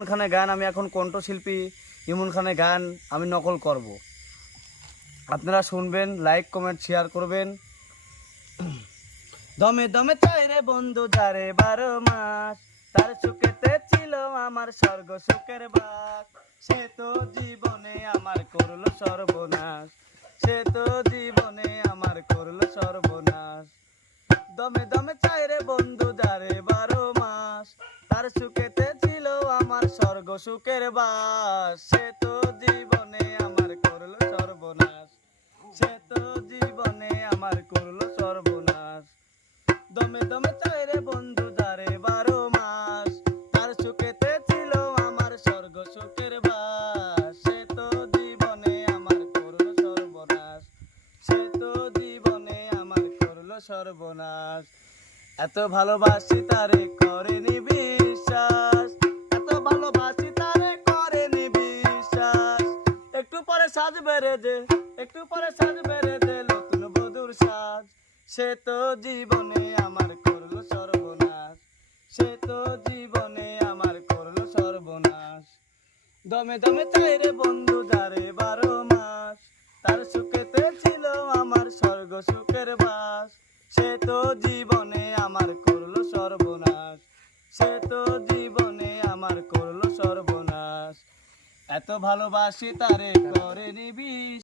ইমন খানের গান আমি এখন কণ্ঠশিল্পী ইমন খানের গান আমি নকল করব। আপনারা শুনবেন, লাইক কমেন্ট শেয়ার করবেন। দমে দমে চাই রে বন্ধু যারে 12 মাস, তার সুখেতে ছিল আমার স্বর্গ সুখের বাস। সে তো জীবনে আমার করলো সর্বনাশ, সে তো জীবনে আমার করলো সর্বনাশ। দমে দমে চাই রে বন্ধু যারে 12 মাস, তার সুখেতে ছিল আমার স্বর্গ সুখের বাস। সে তো জীবনে আমার করলো সর্বনাশ, সে তো জীবনে আমার করলো সর্বনাশ। দমে দমে চাই রে বন্ধু যারে 12 মাস, তার সুখেতে ছিল আমার স্বর্গ সুখের বাস। সে তো জীবনে আমার করলো সর্বনাশ, সে তো জীবনে আমার করলো সর্বনাশ। এত ভালোবাসি তারে করেনি বিশ্বাস, এত ভালোবাসি তারে করেনি বিশ্বাস। একটু পরে সাজবে রে যে, একটু পরে সাজবে রে যে নতুন বধূর সাজ। সে তো জীবনে আমার করলো সর্বনাশ, সে তো জীবনে আমার করলো সর্বনাশ। দমে দমে চাই রে বন্ধু যারে 12 মাস, তার সুখেতে ছিল আমার স্বর্গ সুখের বাস। সে তো জীবনে আমার করলো সর্বনাশ, সে তো জীবনে আমার করলো সর্বনাশ। এত ভালোবাসি তারে করেনি বিশ্বাস।